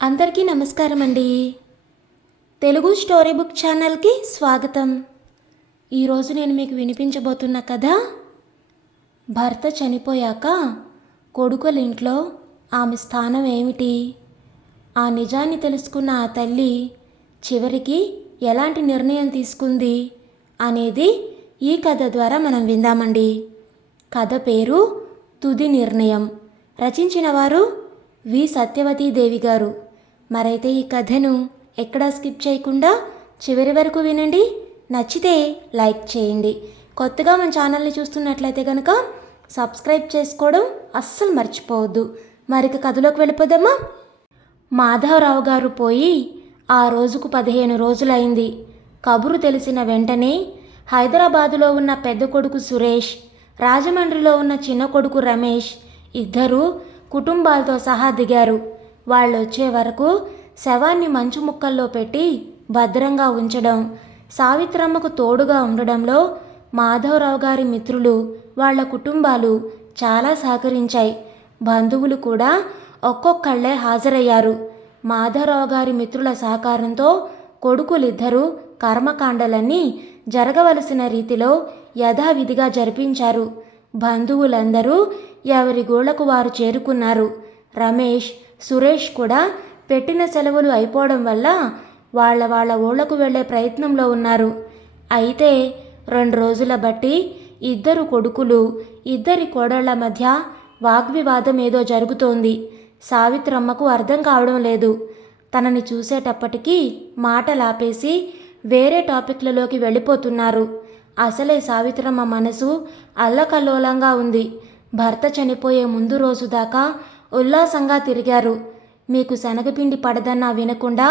అందరికీ నమస్కారం అండి. తెలుగు స్టోరీ బుక్ ఛానల్కి స్వాగతం. ఈరోజు నేను మీకు వినిపించబోతున్న కథ భర్త చనిపోయాక కొడుకుల ఇంట్లో ఆమె స్థానం ఏమిటి, ఆ నిజాన్ని తెలుసుకున్న ఆ తల్లి చివరికి ఎలాంటి నిర్ణయం తీసుకుంది అనేది ఈ కథ ద్వారా మనం విందామండి. కథ పేరు తుది నిర్ణయం. రచించిన వారు వి సత్యవతీదేవి గారు. మరైతే ఈ కథను ఎక్కడా స్కిప్ చేయకుండా చివరి వరకు వినండి. నచ్చితే లైక్ చేయండి. కొత్తగా మన ఛానల్ని చూస్తున్నట్లయితే కనుక సబ్స్క్రైబ్ చేసుకోవడం అస్సలు మర్చిపోవద్దు. మరిక కథలోకి వెళ్ళిపోదామా. మాధవరావు గారు పోయి ఆ రోజుకు 15 రోజులైంది. కబురు తెలిసిన వెంటనే హైదరాబాదులో ఉన్న పెద్ద కొడుకు సురేష్, రాజమండ్రిలో ఉన్న చిన్న కొడుకు రమేష్ ఇద్దరూ కుటుంబాలతో సహా దిగారు. వాళ్ళు వచ్చే వరకు శవాన్ని మంచు ముక్కల్లో పెట్టి భద్రంగా ఉంచడం, సావిత్రమ్మకు తోడుగా ఉండడంలో మాధవరావు గారి మిత్రులు, వాళ్ళ కుటుంబాలు చాలా సహకరించాయి. బంధువులు కూడా ఒక్కొక్కళ్ళే హాజరయ్యారు. మాధవరావు గారి మిత్రుల సహకారంతో కొడుకులిద్దరూ కర్మకాండలన్నీ జరగవలసిన రీతిలో యథావిధిగా జరిపించారు. బంధువులందరూ ఎవరి గోళ్లకు వారు చేరుకున్నారు. రమేష్, సురేష్ కూడా పెట్టిన సెలవులు అయిపోవడం వల్ల వాళ్ళ ఊళ్ళకు వెళ్ళే ప్రయత్నంలో ఉన్నారు. అయితే 2 రోజుల బట్టి ఇద్దరు కొడుకులు, ఇద్దరి కోడళ్ల మధ్య వాగ్వివాదం ఏదో జరుగుతోంది. సావిత్రమ్మకు అర్థం కావడం లేదు. తనని చూసేటప్పటికీ మాటలాపేసి వేరే టాపిక్లలోకి వెళ్ళిపోతున్నారు. అసలే సావిత్రమ్మ మనసు అల్లకల్లోలంగా ఉంది. భర్త చనిపోయే ముందు రోజు దాకా ఉల్లాసంగా తిరిగారు. మీకు శనగపిండి పడదన్నా వినకుండా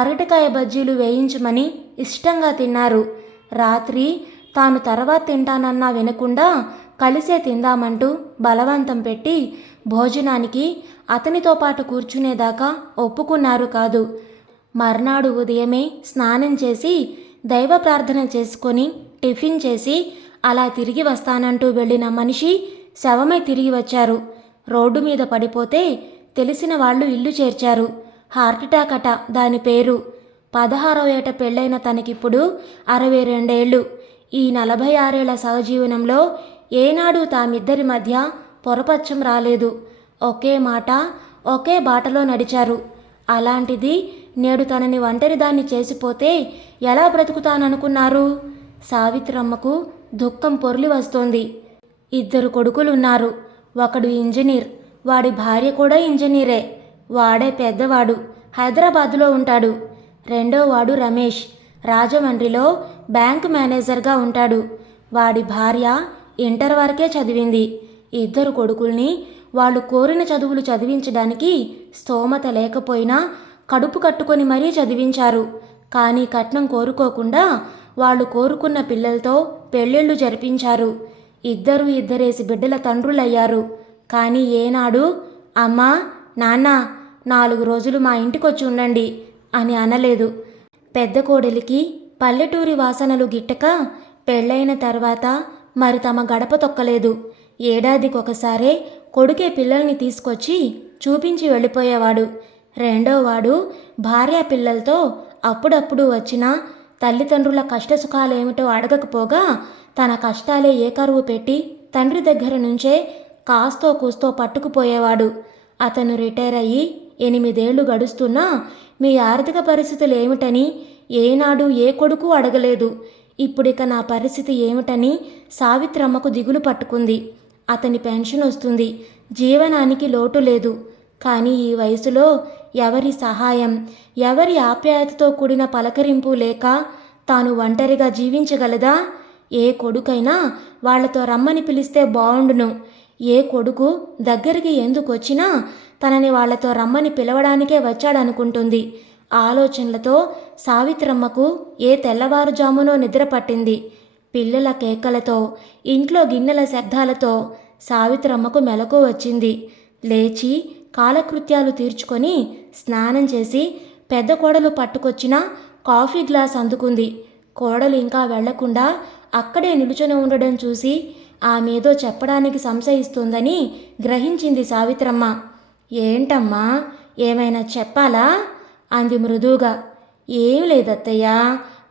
అరటికాయ బజ్జీలు వేయించమని ఇష్టంగా తిన్నారు. రాత్రి తాను తర్వాత తింటానన్నా వినకుండా కలిసే తిందామంటూ బలవంతం పెట్టి భోజనానికి అతనితో పాటు కూర్చునేదాకా ఒప్పుకున్నారు కాదు. మర్నాడు ఉదయమే స్నానం చేసి దైవ ప్రార్థన చేసుకొని టిఫిన్ చేసి అలా తిరిగి వస్తానంటూ వెళ్ళిన మనిషి శవమై తిరిగి వచ్చారు. రోడ్డు మీద పడిపోతే తెలిసిన వాళ్ళు ఇల్లు చేర్చారు. హార్ట్అటాక్ అట దాని పేరు. 16వ ఏట పెళ్ళైన తనకిప్పుడు 62 ఏళ్ళు. ఈ 46 ఏళ్ల సహజీవనంలో ఏనాడు తామిద్దరి మధ్య పొరపచ్చం రాలేదు. ఒకే మాట, ఒకే బాటలో నడిచారు. అలాంటిది నేడు తనని ఒంటరిదాన్ని చేసిపోతే ఎలా బ్రతుకుతాననుకున్నారు? సావిత్రమ్మకు దుఃఖం పొర్లి వస్తోంది. 2 కొడుకులున్నారు. ఒకడు ఇంజనీర్, వాడి భార్య కూడా ఇంజనీరే. వాడే పెద్దవాడు, హైదరాబాదులో ఉంటాడు. రెండోవాడు రమేష్, రాజమండ్రిలో బ్యాంక్ మేనేజర్గా ఉంటాడు. వాడి భార్య ఇంటర్ వరకే చదివింది. 2 కొడుకుల్ని వాళ్ళు కోరిన చదువులు చదివించడానికి స్తోమత లేకపోయినా కడుపు కట్టుకొని మరీ చదివించారు. కానీ కట్నం కోరుకోకుండా వాళ్ళు కోరుకున్న పిల్లలతో పెళ్ళిళ్ళు జరిపించారు. ఇద్దరేసి బిడ్డల తండ్రులయ్యారు. కానీ ఏనాడు అమ్మా, నాన్న 4 రోజులు మా ఇంటికొచ్చి ఉండండి అని అనలేదు. పెద్ద కోడలికి పల్లెటూరి వాసనలు గిట్టక పెళ్ళైన తర్వాత మరి తమ గడప తొక్కలేదు. ఏడాదికొకసారే కొడుకే పిల్లల్ని తీసుకొచ్చి చూపించి వెళ్ళిపోయేవాడు. రెండోవాడు భార్య పిల్లలతో అప్పుడప్పుడు వచ్చినా తల్లిదండ్రుల కష్టసుఖాలేమిటో అడగకపోగా తన కష్టాలే ఏకరువు పెట్టి తండ్రి దగ్గర నుంచే కాస్తో కూస్తో పట్టుకుపోయేవాడు. అతను రిటైర్ అయ్యి 8 ఏళ్లు గడుస్తున్నా మీ ఆర్థిక పరిస్థితులు ఏమిటని ఏనాడు ఏ కొడుకు అడగలేదు. ఇప్పుడిక నా పరిస్థితి ఏమిటని సావిత్రమ్మకు దిగులు పట్టుకుంది. అతని పెన్షన్ వస్తుంది, జీవనానికి లోటు లేదు. కానీ ఈ వయసులో ఎవరి సహాయం, ఎవరి ఆప్యాయతతో కూడిన పలకరింపు లేక తాను ఒంటరిగా జీవించగలదా? ఏ కొడుకైనా వాళ్లతో రమ్మని పిలిస్తే బావుండును. ఏ కొడుకు దగ్గరికి ఎందుకొచ్చినా తనని వాళ్లతో రమ్మని పిలవడానికే వచ్చాడనుకుంటుంది. ఆలోచనలతో సావిత్రమ్మకు ఏ తెల్లవారుజామునో నిద్ర పట్టింది. పిల్లల కేకలతో, ఇంట్లో గిన్నెల శబ్దాలతో సావిత్రమ్మకు మెలకు వచ్చింది. లేచి కాలకృత్యాలు తీర్చుకొని స్నానం చేసి పెద్ద కోడలు పట్టుకొచ్చిన కాఫీ గ్లాస్ అందుకుంది. కోడలు ఇంకా వెళ్లకుండా అక్కడే నిలుచొని ఉండడం చూసి ఆమెదో చెప్పడానికి సంశయిస్తుందని గ్రహించింది సావిత్రమ్మ. ఏంటమ్మా ఏమైనా చెప్పాలా అంది మృదువుగా. ఏం లేదత్తయ్య,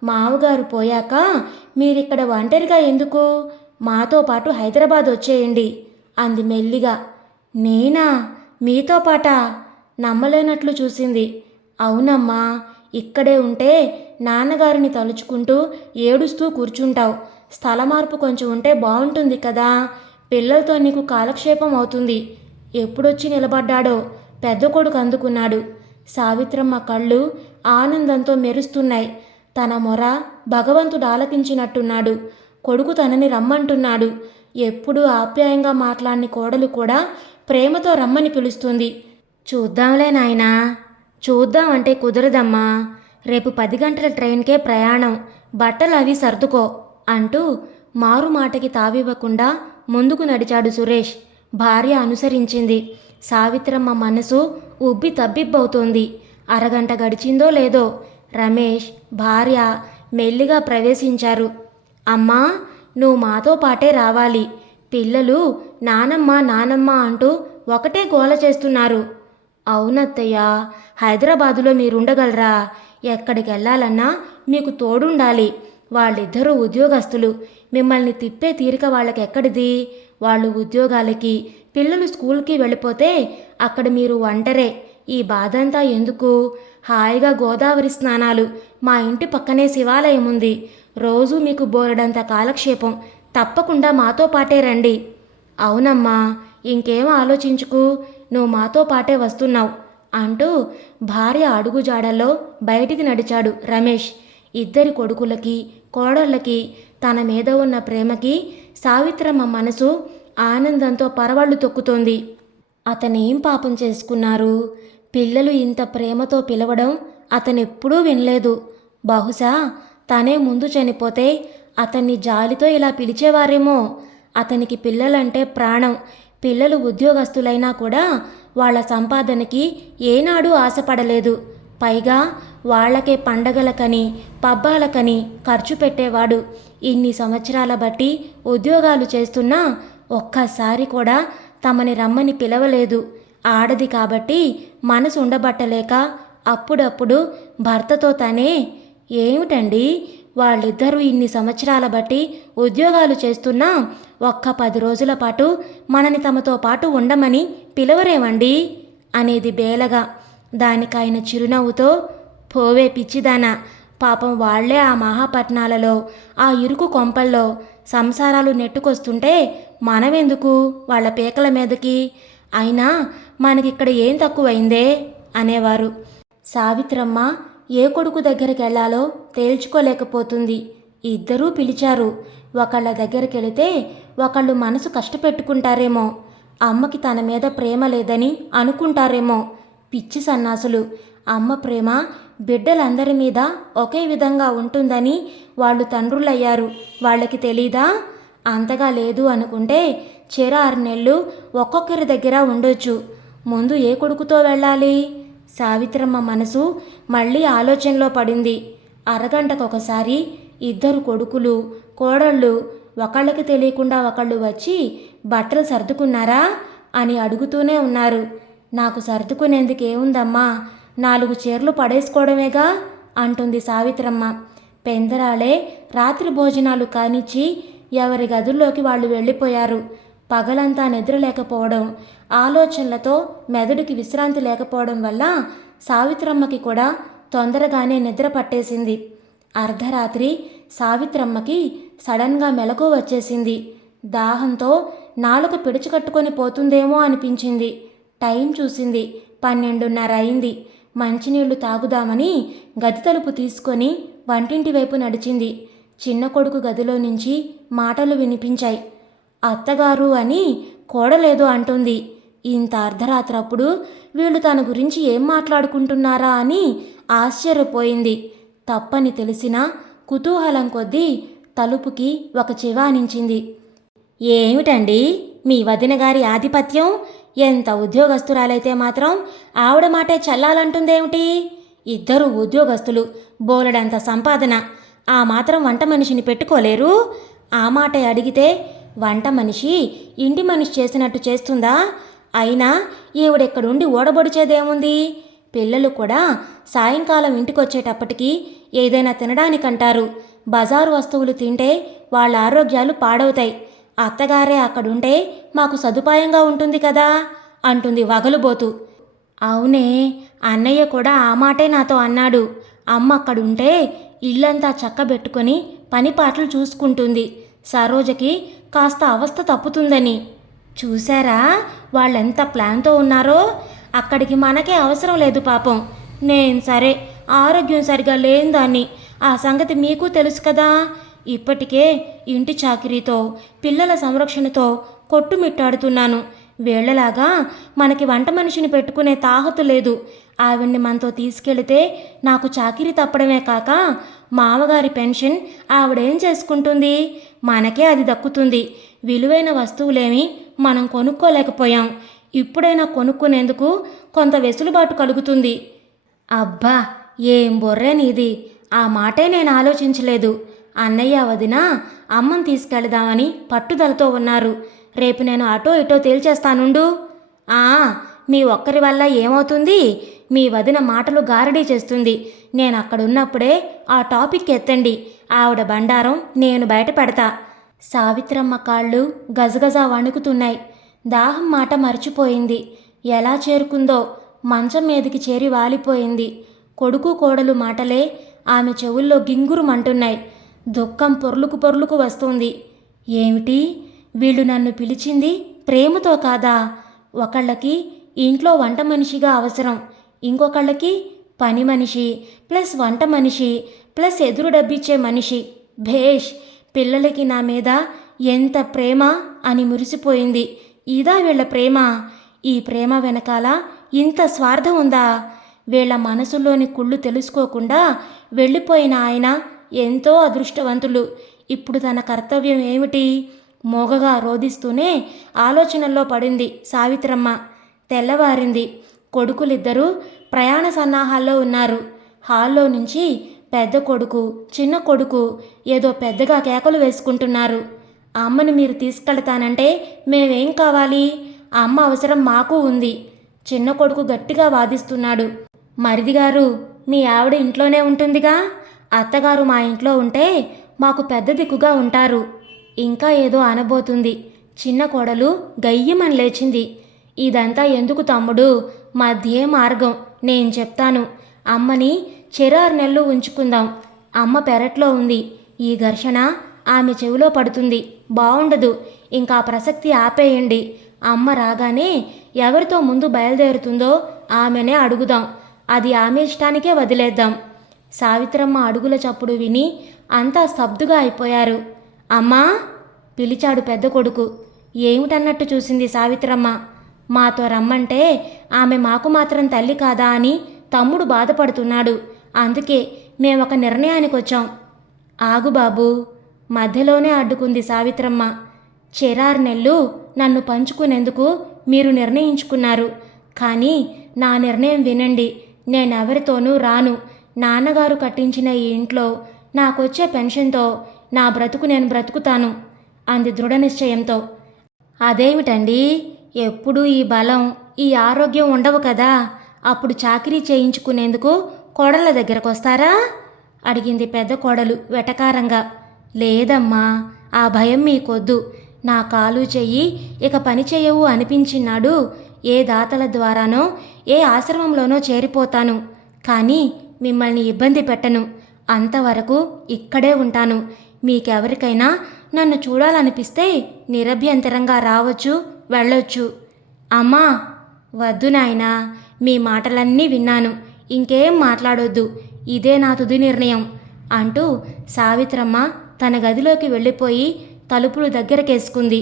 మావగారు పోయాక మీరిక్కడ ఒంటరిగా ఎందుకు? మాతో పాటు హైదరాబాద్ వచ్చేయండి అంది మెల్లిగా. నేనా? మీతో పాటా? నమ్మలేనట్లు చూసింది. అవునమ్మా, ఇక్కడే ఉంటే నాన్నగారిని తలుచుకుంటూ ఏడుస్తూ కూర్చుంటావు. స్థల మార్పు కొంచెం ఉంటే బాగుంటుంది కదా. పిల్లలతో నీకు కాలక్షేపం అవుతుంది. ఎప్పుడొచ్చి నిలబడ్డాడో పెద్ద కొడుకు అందుకున్నాడు. సావిత్రమ్మ కళ్ళు ఆనందంతో మెరుస్తున్నాయి. తన మొర భగవంతుడు ఆలకించినట్టున్నాడు. కొడుకు తనని రమ్మంటున్నాడు. ఎప్పుడూ ఆప్యాయంగా మాట్లాడిన కోడలు కూడా ప్రేమతో రమ్మని పిలుస్తుంది. చూద్దాంలే నాయనా. చూద్దాం అంటే కుదరదమ్మా. రేపు 10 గంటల ట్రైన్కే ప్రయాణం. బట్టలు అవి సర్దుకో అంటూ మారు మాటకి తావివ్వకుండా ముందుకు నడిచాడు సురేష్. భార్య అనుసరించింది. సావిత్రమ్మ మనసు ఉబ్బి తబ్బిబ్బవుతోంది. అరగంట గడిచిందో లేదో రమేష్, భార్య మెల్లిగా ప్రవేశించారు. అమ్మా, నువ్వు మాతో పాటే రావాలి. పిల్లలు నానమ్మ నానమ్మ అంటూ ఒకటే గోల చేస్తున్నారు. అవునత్తయ్య, హైదరాబాదులో మీరుండగలరా? ఎక్కడికి వెళ్ళాలన్నా మీకు తోడుండాలి. వాళ్ళిద్దరూ ఉద్యోగస్తులు. మిమ్మల్ని తిప్పే తీరిక వాళ్ళకెక్కడిది? వాళ్ళు ఉద్యోగాలకి, పిల్లలు స్కూల్కి వెళ్ళిపోతే అక్కడ మీరు ఒంటరే. ఈ బాధంతా ఎందుకు? హాయిగా గోదావరి స్నానాలు. మా ఇంటి పక్కనే శివాలయం ఉంది. రోజూ మీకు బోలెడంత కాలక్షేపం. తప్పకుండా మాతో పాటే రండి. అవునమ్మా, ఇంకేం ఆలోచించుకు. నువ్వు మాతో పాటే వస్తున్నావు అంటూ భార్య అడుగుజాడల్లో బయటికి నడిచాడు రమేష్. ఇద్దరి కొడుకులకి, కోడళ్ళకి తన మీద ఉన్న ప్రేమకి సావిత్రమ్మ మనసు ఆనందంతో పరవళ్ళు తొక్కుతోంది. అతనేం పాపం చేసుకున్నారు? పిల్లలు ఇంత ప్రేమతో పిలవడం అతనెప్పుడూ వినలేదు. బహుశా తనే ముందు చనిపోతే అతన్ని జాలితో ఇలా పిలిచేవారేమో. అతనికి పిల్లలంటే ప్రాణం. పిల్లలు ఉద్యోగస్తులైనా కూడా వాళ్ళ సంపాదనకి ఏనాడూ ఆశపడలేదు. పైగా వాళ్లకే పండగలకని, పబ్బాలకని ఖర్చు పెట్టేవాడు. ఇన్ని సంవత్సరాల బట్టి ఉద్యోగాలు చేస్తున్నా ఒక్కసారి కూడా తమని రమ్మని పిలవలేదు. ఆడది కాబట్టి మనసు ఉండబట్టలేక అప్పుడప్పుడు భర్తతో తనే, ఏమిటండి వాళ్ళిద్దరూ ఇన్ని సంవత్సరాల బట్టి ఉద్యోగాలు చేస్తున్నా ఒక్క 10 రోజుల పాటు మనని తమతో పాటు ఉండమని పిలవరేమండి అనేది బేలగా. దానికాయన చిరునవ్వుతో, పోవే పిచ్చిదానా, పాపం వాళ్లే ఆ మహాపట్నాలలో, ఆ ఇరుకు కొంపల్లో సంసారాలు నెట్టుకొస్తుంటే మనమెందుకు వాళ్ళ పీకల మీదకి? అయినా మనకిక్కడ ఏం తక్కువైందే అనేవారు. సావిత్రమ్మ ఏ కొడుకు దగ్గరికి వెళ్లాలో తేల్చుకోలేకపోతుంది. ఇద్దరూ పిలిచారు. ఒకళ్ళ దగ్గరికి వెళితే ఒకళ్ళు మనసు కష్టపెట్టుకుంటారేమో. అమ్మకి తన మీద ప్రేమ లేదని అనుకుంటారేమో. పిచ్చి సన్నాసులు. అమ్మ ప్రేమ బిడ్డలందరి మీద ఒకే విధంగా ఉంటుందని వాళ్ళు తండ్రులయ్యారు. వాళ్ళకి తెలీదా? అంతగా లేదు అనుకుంటే చెర 6 నెలలు ఒక్కొక్కరి దగ్గర ఉండొచ్చు. ముందు ఏ కొడుకుతో వెళ్ళాలి? సావిత్రమ్మ మనసు మళ్ళీ ఆలోచనలో పడింది. అరగంటకొకసారి ఇద్దరు కొడుకులు, కోడళ్ళు ఒకళ్ళకి తెలియకుండా ఒకళ్ళు వచ్చి బట్టలు సర్దుకున్నారా అని అడుగుతూనే ఉన్నారు. నాకు సర్దుకునేందుకేముందమ్మా, 4 చీరలు పడేసుకోవడమేగా అంటుంది సావిత్రమ్మ. పెందరాళే రాత్రి భోజనాలు కానిచ్చి ఎవరి గదుల్లోకి వాళ్ళు వెళ్ళిపోయారు. పగలంతా నిద్ర లేకపోవడం, ఆలోచనలతో మెదడుకి విశ్రాంతి లేకపోవడం వల్ల సావిత్రమ్మకి కూడా తొందరగానే నిద్ర పట్టేసింది. అర్ధరాత్రి సావిత్రమ్మకి సడన్గా మెలకువ వచ్చేసింది. దాహంతో నాలుక పిడిచికట్టుకొని పోతుందేమో అనిపించింది. టైం చూసింది. 12:30 అయింది. మంచినీళ్లు తాగుదామని గది తలుపు తీసుకొని వంటింటి వైపు నడిచింది. చిన్న కొడుకు గదిలో నుంచి మాటలు వినిపించాయి. అత్తగారు అని కోడలేదో అంటుంది. ఇంత అర్ధరాత్రప్పుడు వీళ్ళు తన గురించి ఏం మాట్లాడుకుంటున్నారా అని ఆశ్చర్యపోయింది. తప్పని తెలిసినా కుతూహలం కొద్దీ తలుపుకి ఒక చివానించింది. ఏమిటండి మీ వదిన గారి ఆధిపత్యం? ఎంత ఉద్యోగస్తురాలైతే మాత్రం ఆవిడ మాటే చల్లాలంటుందేమిటి? ఇద్దరు ఉద్యోగస్తులు, బోలెడంత సంపాదన. ఆ మాత్రం వంట మనిషిని పెట్టుకోలేరు? ఆ మాటే అడిగితే వంట మనిషి ఇంటి మనిషి చేసినట్టు చేస్తుందా? అయినా ఈవిడెక్కడుండి ఓడబొడిచేదేముంది? పిల్లలు కూడా సాయంకాలం ఇంటికొచ్చేటప్పటికి ఏదైనా తినడానికంటారు. బజారు వస్తువులు తింటే వాళ్ళ ఆరోగ్యాలు పాడవుతాయి. అత్తగారే అక్కడుంటే మాకు సదుపాయంగా ఉంటుంది కదా అంటుంది వగలుబోతూ. అవునే, అన్నయ్య కూడా ఆ మాటే నాతో అన్నాడు. అమ్మ అక్కడుంటే ఇల్లంతా చక్కబెట్టుకొని పనిపాట్లు చూసుకుంటుంది. సరోజకి కాస్త అవస్థ తప్పుతుందని. చూశారా వాళ్ళెంత ప్లాన్తో ఉన్నారో? అక్కడికి మనకే అవసరం లేదు పాపం. నేను సరే ఆరోగ్యం సరిగా లేని దాన్ని, ఆ సంగతి మీకు తెలుసు కదా. ఇప్పటికే ఇంటి చాకిరీతో పిల్లల సంరక్షణతో కొట్టుమిట్టాడుతున్నాను. వీళ్లలాగా మనకి వంట మనిషిని పెట్టుకునే తాహతు లేదు. ఆవిడ్ని మనతో తీసుకెళితే నాకు చాకిరీ తప్పడమే కాక మామగారి పెన్షన్ ఆవిడేం చేసుకుంటుంది? మనకే అది దక్కుతుంది. విలువైన వస్తువులేమి మనం కొనుక్కోలేకపోయాం. ఇప్పుడైనా కొనుక్కునేందుకు కొంత వెసులుబాటు కలుగుతుంది. అబ్బా, ఏం బొర్రే నీది! ఆ మాటే నేను ఆలోచించలేదు. అన్నయ్య వదిన అమ్మని తీసుకెళదామని పట్టుదలతో ఉన్నారు. రేపు నేను అటో ఇటో తేల్చేస్తానుండు. మీ ఒక్కరి వల్ల ఏమవుతుంది? మీ వదిన మాటలు గారడీ చేస్తుంది. నేను అక్కడున్నప్పుడే ఆ టాపిక్ ఎత్తండి. ఆవిడ బండారం నేను బయట పెడతా. సావిత్రమ్మ కాళ్ళు గజగజ వణుకుతున్నాయి. దాహం మాట మర్చిపోయింది. ఎలా చేరుకుందో మంచం మీదకి చేరి వాలిపోయింది. కొడుకు కోడలు మాటలే ఆమె చెవుల్లో గింగురుమంటున్నాయి. దుఃఖం పొర్లుకు పొర్లుకు వస్తుంది. ఏమిటి, వీళ్ళు నన్ను పిలిచింది ప్రేమతో కాదా? ఒకళ్ళకి ఇంట్లో వంట మనిషిగా అవసరం, ఇంకొకళ్ళకి పని మనిషి ప్లస్ వంట మనిషి ప్లస్ ఎదురు డబ్బిచ్చే మనిషి. భేష్, పిల్లలకి నా మీద ఎంత ప్రేమ అని మురిసిపోయింది. ఇదా వీళ్ళ ప్రేమ? ఈ ప్రేమ వెనకాల ఇంత స్వార్థం ఉందా? వీళ్ళ మనసులోని కుళ్ళు తెలుసుకోకుండా వెళ్ళిపోయిన ఆయన ఎంతో అదృష్టవంతులు. ఇప్పుడు తన కర్తవ్యం ఏమిటి? మోగగా రోధిస్తూనే ఆలోచనల్లో పడింది సావిత్రమ్మ. తెల్లవారింది. కొడుకులిద్దరూ ప్రయాణ సన్నాహాల్లో ఉన్నారు. హాల్లో నుంచి పెద్ద కొడుకు చిన్న కొడుకు ఏదో పెద్దగా కేకలు వేసుకుంటున్నారు. అమ్మని మీరు తీసుకెళ్తానంటే మేమేం కావాలి? అమ్మ అవసరం మాకు ఉంది. చిన్న కొడుకు గట్టిగా వాదిస్తున్నాడు. మరిదిగారు, మీ ఆవిడ ఇంట్లోనే ఉంటుందిగా. అత్తగారు మా ఇంట్లో ఉంటే మాకు పెద్ద దిక్కుగా ఉంటారు. ఇంకా ఏదో అనబోతుంది. చిన్న కోడలు గయ్యమని లేచింది. ఇదంతా ఎందుకు తమ్ముడు? మధ్యే మార్గం, నేను చెప్తాను. అమ్మని 6 నెలలు ఉంచుకుందాం. అమ్మ పెరట్లో ఉంది. ఈ ఘర్షణ ఆమె చెవిలో పడుతుంది. బావుండదు. ఇంకా ప్రసక్తి ఆపేయండి. అమ్మ రాగానే ఎవరితో ముందు బయలుదేరుతుందో ఆమెనే అడుగుదాం. అది ఆమె ఇష్టానికే వదిలేద్దాం. సావిత్రమ్మ అడుగుల చప్పుడు విని అంతా స్తబ్దుగా అయిపోయారు. అమ్మా, పిలిచాడు పెద్ద కొడుకు. ఏమిటన్నట్టు చూసింది సావిత్రమ్మ. మాతో రమ్మంటే ఆమె మాకు మాత్రం తల్లి కాదా అని తమ్ముడు బాధపడుతున్నాడు. అందుకే మేమొక నిర్ణయానికి వచ్చాం. ఆగు బాబు, మధ్యలోనే అడ్డుకుంది సావిత్రమ్మ. 6 నెలలు నన్ను పంచుకునేందుకు మీరు నిర్ణయించుకున్నారు. కానీ నా నిర్ణయం వినండి. నేనెవరితోనూ రాను. నాన్నగారు కట్టించిన ఈ ఇంట్లో నాకొచ్చే పెన్షన్తో నా బ్రతుకు నేను బ్రతుకుతాను అంది దృఢ నిశ్చయంతో. అదేమిటండి, ఎప్పుడూ ఈ బలం ఈ ఆరోగ్యం ఉండవు కదా. అప్పుడు చాకిరీ చేయించుకునేందుకు కోడళ్ళ దగ్గరకొస్తారా? అడిగింది పెద్ద కోడలు వెటకారంగా. లేదమ్మా, ఆ భయం మీకొద్దు. నా కాలు చెయ్యి ఇక పని చేయవు అనిపించినాడు ఏ దాతల ద్వారానో ఏ ఆశ్రమంలోనో చేరిపోతాను. కానీ మిమ్మల్ని ఇబ్బంది పెట్టను. అంతవరకు ఇక్కడే ఉంటాను. మీకెవరికైనా నన్ను చూడాలనిపిస్తే నిరభ్యంతరంగా రావచ్చు, వెళ్ళొచ్చు. అమ్మా, వద్దు నాయనా, మీ మాటలన్నీ విన్నాను. ఇంకేం మాట్లాడొద్దు. ఇదే నా తుది నిర్ణయం అంటూ సావిత్రమ్మ తన గదిలోకి వెళ్ళిపోయి తలుపులు దగ్గరకేసుకుంది.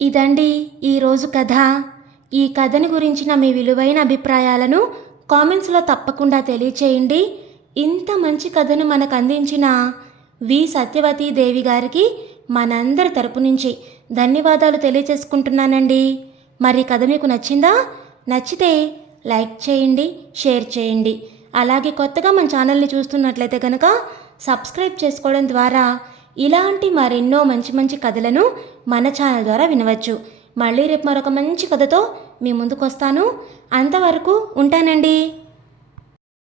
ఇదండి ఈరోజు కథ. ఈ కథని గురించిన మీ విలువైన అభిప్రాయాలను కామెంట్స్లో తప్పకుండా తెలియచేయండి. ఇంత మంచి కథను మనకు అందించిన వి సత్యవతీ దేవి గారికి మనందరి తరపు నుంచి ధన్యవాదాలు తెలియచేసుకుంటున్నానండి. మరి కథ మీకు నచ్చిందా? నచ్చితే లైక్ చేయండి, షేర్ చేయండి. అలాగే కొత్తగా మన ఛానల్ని చూస్తున్నట్లయితే కనుక సబ్స్క్రైబ్ చేసుకోవడం ద్వారా ఇలాంటి మరెన్నో మంచి మంచి కథలను మన ఛానల్ ద్వారా వినవచ్చు. మళ్ళీ రేపు మరొక మంచి కథతో మీ ముందుకు వస్తాను. అంతవరకు ఉంటానండి.